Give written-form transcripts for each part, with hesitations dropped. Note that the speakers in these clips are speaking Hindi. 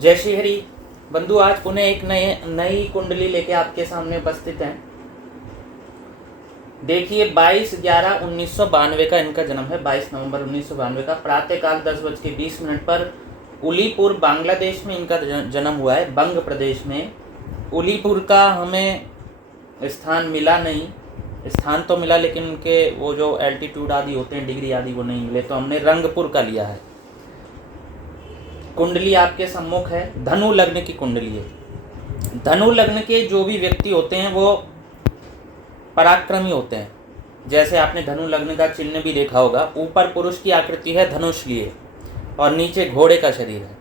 जय श्री हरि बंधु, आज पुनः एक नई कुंडली लेके आपके सामने उपस्थित हैं। देखिए 22/11/1992 का इनका जन्म है। 22 नवंबर 1992 का प्रातःकाल 10:20 पर उलीपुर बांग्लादेश में इनका जन्म हुआ है, बंग प्रदेश में। उलीपुर का हमें स्थान मिला नहीं, स्थान तो मिला लेकिन उनके वो जो एल्टीट्यूड आदि होते हैं, डिग्री आदि, वो नहीं मिले, तो हमने रंगपुर का लिया है। कुंडली आपके सम्मुख है, धनु लग्न की कुंडली है। धनु लग्न के जो भी व्यक्ति होते हैं वो पराक्रमी होते हैं। जैसे आपने धनु लग्न का चिन्ह भी देखा होगा, ऊपर पुरुष की आकृति है धनुष लिए और नीचे घोड़े का शरीर है।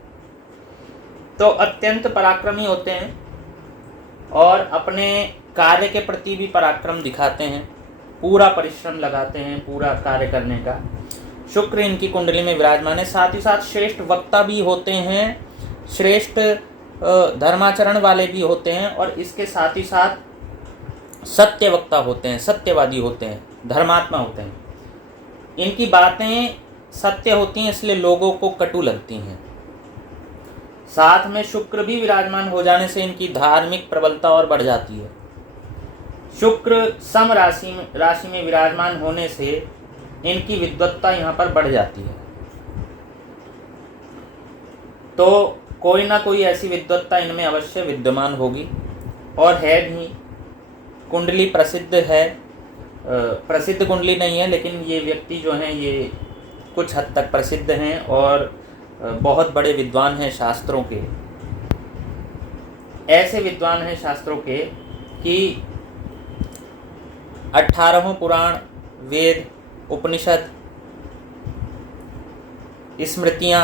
तो अत्यंत पराक्रमी होते हैं और अपने कार्य के प्रति भी पराक्रम दिखाते हैं, पूरा परिश्रम लगाते हैं पूरा कार्य करने का। शुक्र इनकी कुंडली में विराजमान है। साथ ही साथ श्रेष्ठ वक्ता भी होते हैं, श्रेष्ठ धर्माचरण वाले भी होते हैं और इसके साथ ही साथ सत्य वक्ता होते हैं, सत्यवादी होते हैं, धर्मात्मा होते हैं। इनकी बातें सत्य होती हैं इसलिए लोगों को कटु लगती हैं। साथ में शुक्र भी विराजमान हो जाने से इनकी धार्मिक प्रबलता और बढ़ जाती है। शुक्र सम राशि में विराजमान होने से इनकी विद्वत्ता यहाँ पर बढ़ जाती है। तो कोई ना कोई ऐसी विद्वत्ता इनमें अवश्य विद्यमान होगी और है भी। कुंडली प्रसिद्ध है, प्रसिद्ध कुंडली नहीं है लेकिन ये व्यक्ति जो हैं ये कुछ हद तक प्रसिद्ध हैं और बहुत बड़े विद्वान हैं शास्त्रों के। ऐसे विद्वान हैं शास्त्रों के कि 18 पुराण, वेद, उपनिषद, स्मृतियाँ,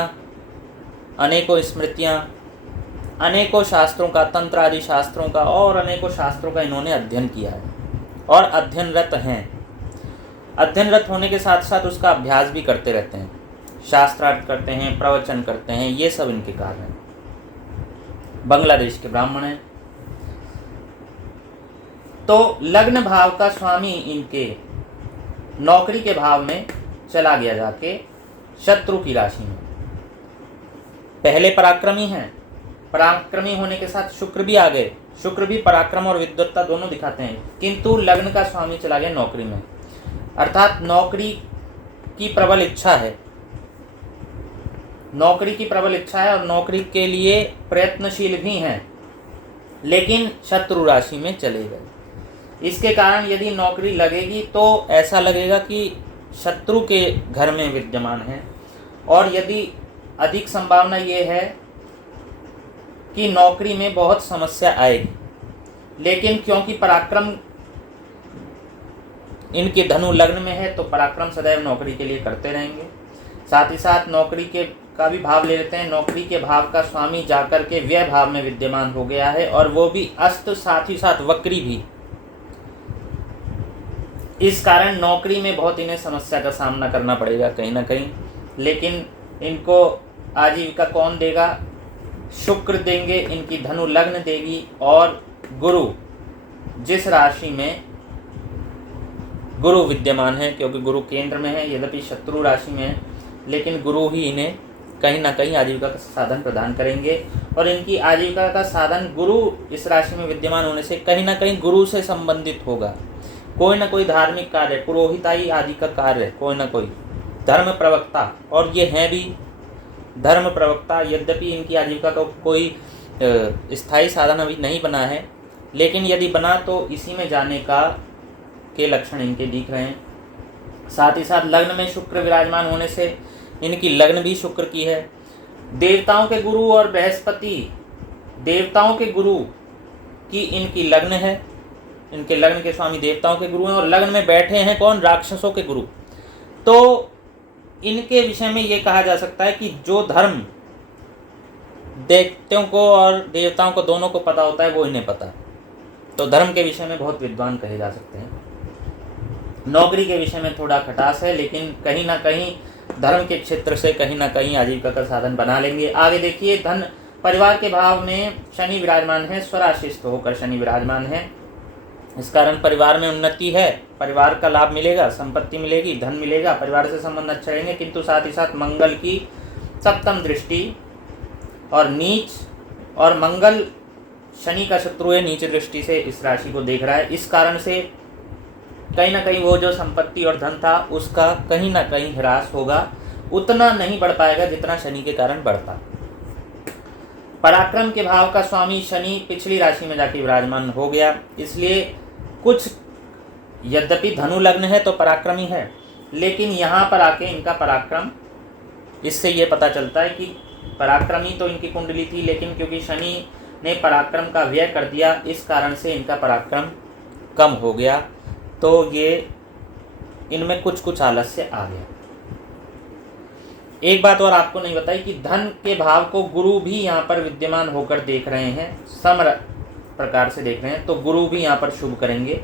अनेकों शास्त्रों का, तंत्र आदि शास्त्रों का और अनेकों शास्त्रों का इन्होंने अध्ययन किया है और अध्ययनरत हैं। अध्ययनरत होने के साथ साथ उसका अभ्यास भी करते रहते हैं, शास्त्रार्थ करते हैं, प्रवचन करते हैं, ये सब इनके कार्य हैं। बांग्लादेश के ब्राह्मण हैं। तो लग्न भाव का स्वामी इनके नौकरी के भाव में चला गया जाके शत्रु की राशि में। पहले पराक्रमी हैं, पराक्रमी होने के साथ शुक्र भी आ गए। शुक्र भी पराक्रम और विद्वत्ता दोनों दिखाते हैं, किंतु लग्न का स्वामी चला गया नौकरी में, अर्थात नौकरी की प्रबल इच्छा है। नौकरी की प्रबल इच्छा है और नौकरी के लिए प्रयत्नशील भी हैं, लेकिन शत्रु राशि में चले गए। इसके कारण यदि नौकरी लगेगी तो ऐसा लगेगा कि शत्रु के घर में विद्यमान है और यदि अधिक संभावना ये है कि नौकरी में बहुत समस्या आएगी। लेकिन क्योंकि पराक्रम इनके धनु लग्न में है तो पराक्रम सदैव नौकरी के लिए करते रहेंगे। साथ ही साथ नौकरी के का भी भाव ले लेते हैं। नौकरी के भाव का स्वामी जाकर के व्यय भाव में विद्यमान हो गया है और वो भी अस्त, साथ ही साथ वक्री भी। इस कारण नौकरी में बहुत इन्हें समस्या का सामना करना पड़ेगा कहीं ना कहीं। लेकिन इनको आजीविका कौन देगा? शुक्र देंगे, इनकी धनु लग्न देगी और गुरु, जिस राशि में गुरु विद्यमान है, क्योंकि गुरु केंद्र में है, यद्यपि शत्रु राशि में है, लेकिन गुरु ही इन्हें कहीं ना कहीं आजीविका का साधन प्रदान करेंगे। और इनकी आजीविका का साधन गुरु इस राशि में विद्यमान होने से कहीं ना कहीं गुरु से संबंधित होगा। कोई ना कोई धार्मिक कार्य, पुरोहिताई आदि का कार्य, कोई ना कोई धर्म प्रवक्ता, और ये हैं भी धर्म प्रवक्ता। यद्यपि इनकी आजीविका का कोई स्थायी साधन अभी नहीं बना है, लेकिन यदि बना तो इसी में जाने के लक्षण इनके दिख रहे हैं। साथ ही साथ लग्न में शुक्र विराजमान होने से इनकी लग्न भी शुक्र की है। देवताओं के गुरु और बृहस्पति, देवताओं के गुरु की इनकी लग्न है। इनके लग्न के स्वामी देवताओं के गुरु हैं और लग्न में बैठे हैं कौन? राक्षसों के गुरु। तो इनके विषय में ये कहा जा सकता है कि जो धर्म दैत्यों को और देवताओं को दोनों को पता होता है वो इन्हें पता है। तो धर्म के विषय में बहुत विद्वान कहे जा सकते हैं। नौकरी के विषय में थोड़ा खटास है, लेकिन कहीं ना कहीं धर्म के क्षेत्र से कहीं ना कहीं आजीविका का साधन बना लेंगे। आगे देखिए, धन परिवार के भाव में शनि विराजमान है, स्वराशिष्ट होकर शनि विराजमान है। इस कारण परिवार में उन्नति है, परिवार का लाभ मिलेगा, संपत्ति मिलेगी, धन मिलेगा, परिवार से संबंध अच्छे रहेंगे। किंतु साथ ही साथ मंगल की सप्तम दृष्टि और नीच, और मंगल शनि का शत्रु है, नीच दृष्टि से इस राशि को देख रहा है। इस कारण से कहीं ना कहीं वो जो संपत्ति और धन था उसका कहीं ना कहीं ह्रास होगा, उतना नहीं बढ़ पाएगा जितना शनि के कारण बढ़ता। पराक्रम के भाव का स्वामी शनि पिछली राशि में जाके विराजमान हो गया, इसलिए कुछ, यद्यपि धनु लग्न है तो पराक्रमी है, लेकिन यहाँ पर आके इनका पराक्रम, इससे ये पता चलता है कि पराक्रमी तो इनकी कुंडली थी, लेकिन क्योंकि शनि ने पराक्रम का व्यय कर दिया, इस कारण से इनका पराक्रम कम हो गया। तो ये इनमें कुछ कुछ आलस्य आ गया। एक बात और आपको नहीं बताई कि धन के भाव को गुरु भी यहाँ पर विद्यमान होकर देख रहे हैं, सम प्रकार से देख रहे हैं, तो गुरु भी यहाँ पर शुभ करेंगे।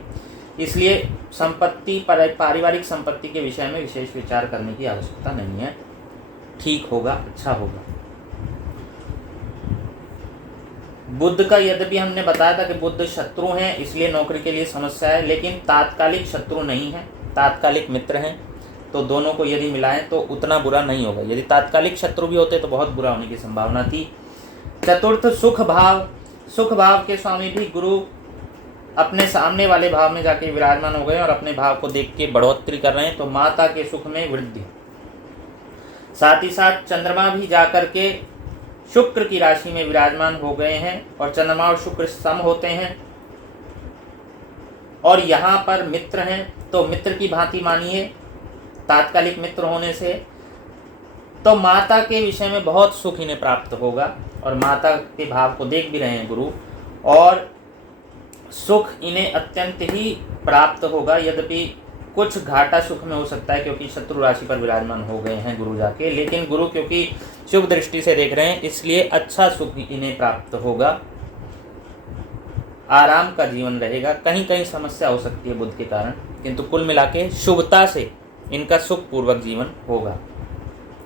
इसलिए संपत्ति, पारिवारिक संपत्ति के विषय में विशेष विचार करने की आवश्यकता नहीं है, ठीक होगा, अच्छा होगा। बुध का, यद्यपि हमने बताया था कि बुध शत्रु हैं, इसलिए नौकरी के लिए समस्या है, लेकिन तात्कालिक शत्रु नहीं है, तात्कालिक मित्र हैं, तो दोनों को यदि मिलाएं तो उतना बुरा नहीं होगा। यदि तात्कालिक शत्रु भी होते तो बहुत बुरा होने की संभावना थी। चतुर्थ सुख भाव, सुख भाव के स्वामी भी गुरु अपने सामने वाले भाव में जाके विराजमान हो गए और अपने भाव को देख के बढ़ोतरी कर रहे हैं, तो माता के सुख में वृद्धि। साथ ही साथ चंद्रमा भी जाकर के शुक्र की राशि में विराजमान हो गए हैं, और चंद्रमा और शुक्र सम होते हैं, और यहाँ पर मित्र हैं, तो मित्र की भांति मानिए, तात्कालिक मित्र होने से तो माता के विषय में बहुत सुख इन्हें प्राप्त होगा, और माता के भाव को देख भी रहे हैं गुरु, और सुख इन्हें अत्यंत ही प्राप्त होगा। यद्यपि कुछ घाटा सुख में हो सकता है क्योंकि शत्रु राशि पर विराजमान हो गए हैं गुरु जाके, लेकिन गुरु क्योंकि शुभ दृष्टि से देख रहे हैं, इसलिए अच्छा सुख इन्हें प्राप्त होगा, आराम का जीवन रहेगा। कहीं कहीं समस्या हो सकती है बुध के कारण, किंतु कुल मिला के शुभता से इनका सुख पूर्वक जीवन होगा,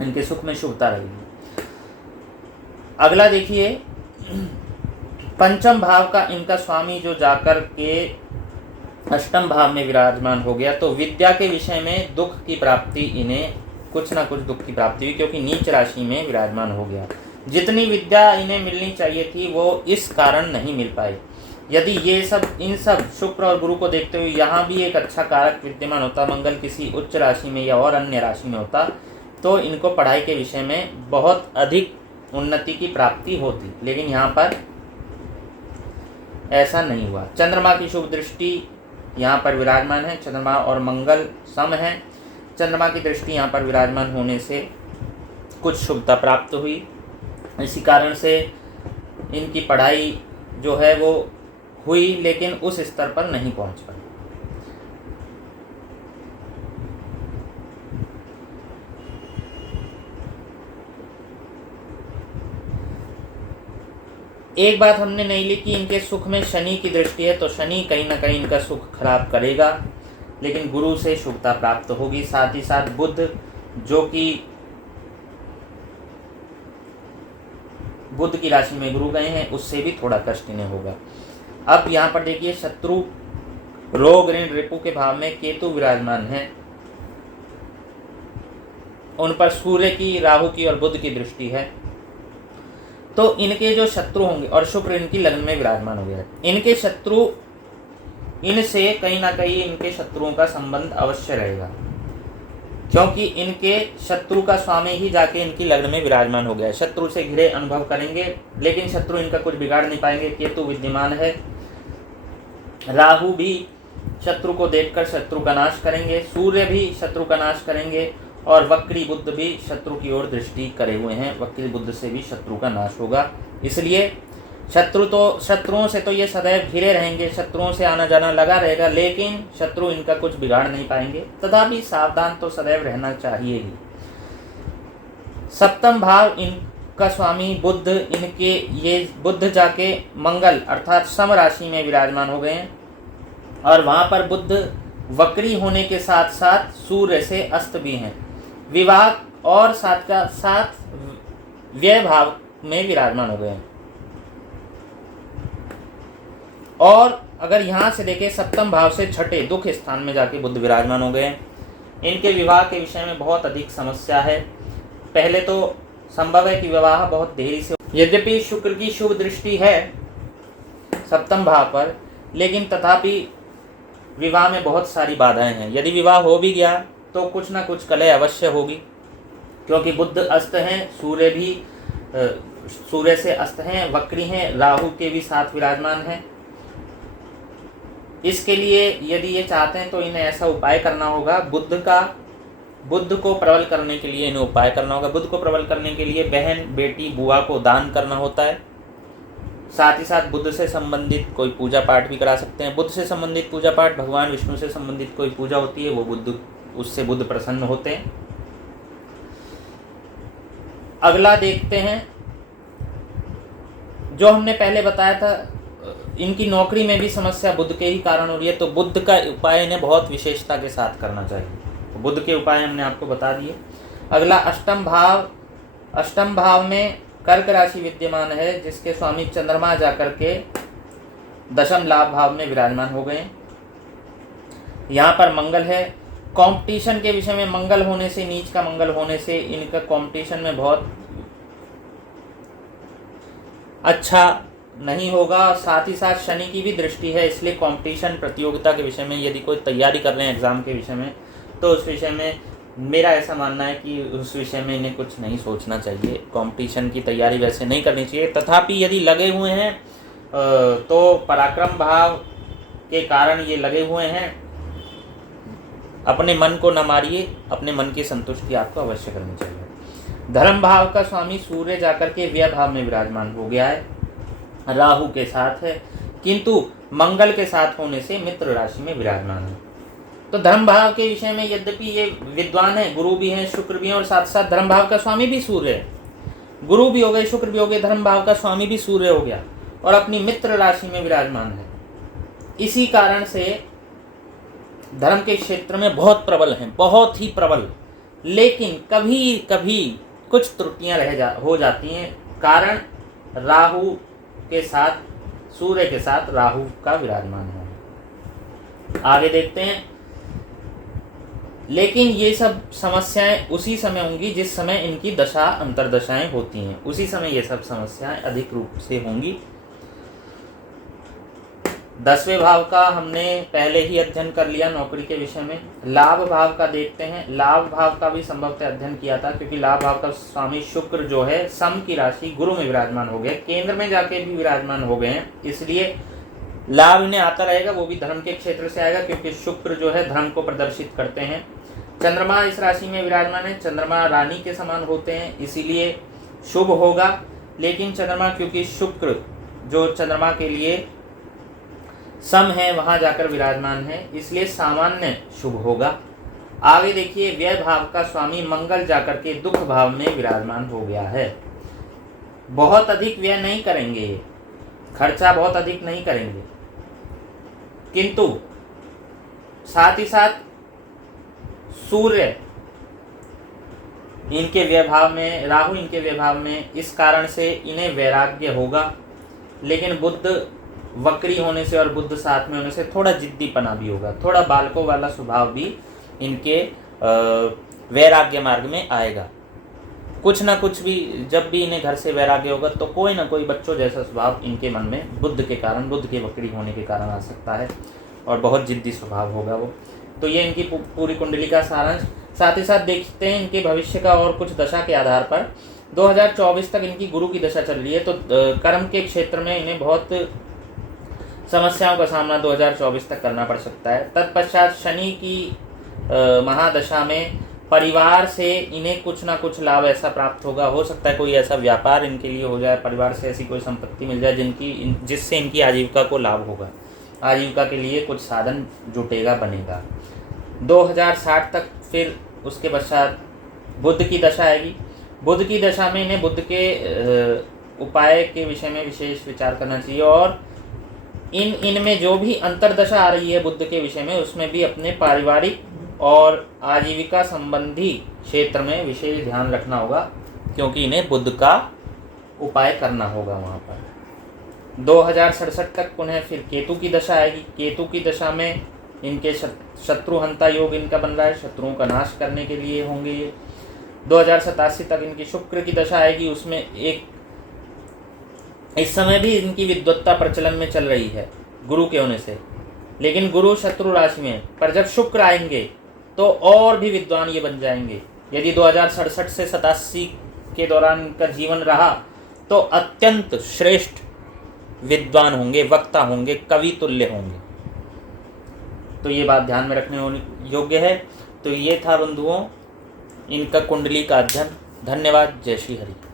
इनके सुख में शुभता रहेगी। अगला देखिए, पंचम भाव का इनका स्वामी जो जाकर के अष्टम भाव में विराजमान हो गया, तो विद्या के विषय में दुख की प्राप्ति, इन्हें कुछ ना कुछ दुख की प्राप्ति हुई, क्योंकि नीच राशि में विराजमान हो गया। जितनी विद्या इन्हें मिलनी चाहिए थी वो इस कारण नहीं मिल पाई। यदि ये सब, इन सब शुक्र और गुरु को देखते हुए यहाँ भी एक अच्छा कारक विद्यमान होता, मंगल किसी उच्च राशि में या और अन्य राशि में होता, तो इनको पढ़ाई के विषय में बहुत अधिक उन्नति की प्राप्ति होती, लेकिन यहाँ पर ऐसा नहीं हुआ। चंद्रमा की शुभ दृष्टि यहाँ पर विराजमान है, चंद्रमा और मंगल सम है, चंद्रमा की दृष्टि यहाँ पर विराजमान होने से कुछ शुभता प्राप्त हुई। इसी कारण से इनकी पढ़ाई जो है वो हुई, लेकिन उस स्तर पर नहीं पहुंच पाई। एक बात हमने नहीं ली कि इनके सुख में शनि की दृष्टि है, तो शनि कहीं ना कहीं इनका सुख खराब करेगा, लेकिन गुरु से शुभता प्राप्त होगी। साथ ही साथ बुध, जो कि बुध की राशि में गुरु गए हैं, उससे भी थोड़ा कष्ट इन्हें होगा। अब यहाँ पर देखिए, शत्रु, रोग, ऋण, रिपु के भाव में केतु विराजमान है, उन पर सूर्य की, राहु की और बुध की दृष्टि है, तो इनके जो शत्रु होंगे, और शुक्र इनकी लग्न में विराजमान हो गया है, इनके शत्रु, इनसे कहीं ना कहीं इनके शत्रुओं का संबंध अवश्य रहेगा, क्योंकि इनके शत्रु का स्वामी ही जाके इनकी लग्न में विराजमान हो गया है। शत्रु से घिरे अनुभव करेंगे, लेकिन शत्रु इनका कुछ बिगाड़ नहीं पाएंगे। केतु विद्यमान है, राहु भी शत्रु को देखकर शत्रु का नाश करेंगे, सूर्य भी शत्रु का नाश करेंगे, और वक्री बुध भी शत्रु की ओर दृष्टि करे हुए हैं, वक्री बुध से भी शत्रु का नाश होगा। इसलिए शत्रुओं से तो ये सदैव घिरे रहेंगे, शत्रुओं से आना जाना लगा रहेगा, लेकिन शत्रु इनका कुछ बिगाड़ नहीं पाएंगे। तथापि सावधान तो सदैव रहना चाहिए ही। सप्तम भाव इनका स्वामी बुध, इनके ये बुध जाके मंगल अर्थात सम राशि में विराजमान हो गए हैं, और वहाँ पर बुध वक्री होने के साथ साथ सूर्य से अस्त भी हैं। विवाह और साथ का साथ व्यय भाव में विराजमान हो गए हैं। और अगर यहाँ से देखें, सप्तम भाव से छठे दुख स्थान में जाके बुध विराजमान हो गए। इनके विवाह के विषय में बहुत अधिक समस्या है। पहले तो संभव है कि विवाह बहुत देरी से, यद्यपि शुक्र की शुभ दृष्टि है सप्तम भाव पर, लेकिन तथापि विवाह में बहुत सारी बाधाएं हैं। यदि विवाह हो भी गया तो कुछ ना कुछ कलह अवश्य होगी, क्योंकि बुध अस्त हैं, सूर्य भी सूर्य से अस्त हैं, वक्री हैं, राहु के भी साथ विराजमान हैं। इसके लिए यदि ये चाहते हैं तो इन्हें ऐसा उपाय करना होगा, बुध को प्रबल करने के लिए इन्हें उपाय करना होगा। बुध को प्रबल करने के लिए बहन, बेटी, बुआ को दान करना होता है। साथ ही साथ बुध से संबंधित कोई पूजा पाठ भी करा सकते हैं। बुध से संबंधित पूजा पाठ, भगवान विष्णु से संबंधित कोई पूजा होती है, वो उससे बुध प्रसन्न होते हैं। अगला देखते हैं, जो हमने पहले बताया था, इनकी नौकरी में भी समस्या बुध के ही कारण हो रही है, तो बुध का उपाय इन्हें बहुत विशेषता के साथ करना चाहिए। तो बुध के उपाय हमने आपको बता दिए। अगला अष्टम भाव में कर्क राशि विद्यमान है, जिसके स्वामी चंद्रमा जाकर के दशम लाभ भाव में विराजमान हो गए। यहाँ पर मंगल है। कंपटीशन के विषय में मंगल होने से, नीच का मंगल होने से इनका कंपटीशन में बहुत अच्छा नहीं होगा। साथ ही साथ शनि की भी दृष्टि है, इसलिए कंपटीशन प्रतियोगिता के विषय में यदि कोई तैयारी कर रहे हैं एग्जाम के विषय में, तो उस विषय में मेरा ऐसा मानना है कि उस विषय में इन्हें कुछ नहीं सोचना चाहिए। कंपटीशन की तैयारी वैसे नहीं करनी चाहिए। तथापि यदि लगे हुए हैं तो पराक्रम भाव के कारण ये लगे हुए हैं, अपने मन को न मारिए, अपने मन की संतुष्टि आपको अवश्य करनी चाहिए। धर्म भाव का स्वामी सूर्य जाकर के व्यय भाव में विराजमान हो गया है, राहु के साथ है, किंतु मंगल के साथ होने से मित्र राशि में विराजमान है। तो धर्म भाव के विषय में यद्यपि ये विद्वान है, गुरु भी हैं, शुक्र भी हैं, और साथ साथ धर्म भाव का स्वामी भी सूर्य है। गुरु भी हो गए, शुक्र भी हो गए, धर्म भाव का स्वामी भी सूर्य हो गया और अपनी मित्र राशि में विराजमान है। इसी कारण से धर्म के क्षेत्र में बहुत प्रबल हैं, बहुत ही प्रबल। लेकिन कभी कभी कुछ त्रुटियां हो जाती हैं, कारण राहु के साथ, सूर्य के साथ राहु का विराजमान है। आगे देखते हैं। लेकिन ये सब समस्याएं उसी समय होंगी जिस समय इनकी दशा अंतर्दशाएं होती हैं, उसी समय ये सब समस्याएं अधिक रूप से होंगी। 10वें भाव का हमने पहले ही अध्ययन कर लिया नौकरी के विषय में। लाभ भाव का देखते हैं। लाभ भाव का भी संभवतः अध्ययन किया था, क्योंकि लाभ भाव का स्वामी शुक्र जो है सम की राशि गुरु में विराजमान हो गए, केंद्र में जाके भी विराजमान हो गए हैं, इसलिए लाभ इन्हें आता रहेगा, वो भी धर्म के क्षेत्र से आएगा, क्योंकि शुक्र जो है धर्म को प्रदर्शित करते हैं। चंद्रमा इस राशि में विराजमान है, चंद्रमा रानी के समान होते हैं, इसीलिए शुभ होगा। लेकिन चंद्रमा, क्योंकि शुक्र जो चंद्रमा के लिए सम है वहां जाकर विराजमान है, इसलिए सामान्य शुभ होगा। आगे देखिए, व्यय भाव का स्वामी मंगल जाकर के दुख भाव में विराजमान हो गया है। बहुत अधिक व्यय नहीं करेंगे, खर्चा बहुत अधिक नहीं करेंगे, किंतु साथ ही साथ सूर्य इनके व्यय भाव में, राहु इनके व्यय भाव में, इस कारण से इन्हें वैराग्य होगा। लेकिन बुध वक्री होने से और बुध साथ में होने से थोड़ा जिद्दीपना भी होगा, थोड़ा बालकों वाला स्वभाव भी इनके वैराग्य मार्ग में आएगा। कुछ ना कुछ भी, जब भी इन्हें घर से वैराग्य होगा तो कोई ना कोई बच्चों जैसा स्वभाव इनके मन में बुध के कारण, बुध के वक्री होने के कारण आ सकता है, और बहुत जिद्दी स्वभाव होगा वो। तो ये इनकी पूरी कुंडली का सारांश। साथ ही साथ देखते हैं इनके भविष्य का और कुछ दशा के आधार पर। 2024 तक इनकी गुरु की दशा चल रही है, तो कर्म के क्षेत्र में इन्हें बहुत समस्याओं का सामना 2024 तक करना पड़ सकता है। तत्पश्चात शनि की महादशा में परिवार से इन्हें कुछ ना कुछ लाभ ऐसा प्राप्त होगा। हो सकता है कोई ऐसा व्यापार इनके लिए हो जाए, परिवार से ऐसी कोई संपत्ति मिल जाए जिससे इनकी आजीविका को लाभ होगा, आजीविका के लिए कुछ साधन जुटेगा, बनेगा। 2060 तक फिर उसके पश्चात बुध की दशा आएगी। बुध की दशा में इन्हें बुध के उपाय के विषय में विशेष विचार करना चाहिए, और इनमें जो भी अंतर्दशा आ रही है बुध के विषय में, उसमें भी अपने पारिवारिक और आजीविका संबंधी क्षेत्र में विशेष ध्यान रखना होगा, क्योंकि इन्हें बुध का उपाय करना होगा वहाँ पर। 2067 तक पुनः फिर केतु की दशा आएगी। केतु की दशा में इनके शत्रुहंता योग इनका बन रहा है, शत्रुओं का नाश करने के लिए होंगे ये। 2087 तक इनकी शुक्र की दशा आएगी, उसमें एक इस समय भी इनकी विद्वत्ता प्रचलन में चल रही है गुरु के होने से, लेकिन गुरु शत्रु राशि में, पर जब शुक्र आएंगे तो और भी विद्वान ये बन जाएंगे। यदि 2067 से 87 के दौरान इनका जीवन रहा तो अत्यंत श्रेष्ठ विद्वान होंगे, वक्ता होंगे, कवि तुल्य होंगे। तो ये बात ध्यान में रखने योग्य है। तो ये था बंधुओं इनका कुंडली का अध्ययन। धन्यवाद। जय श्री हरि।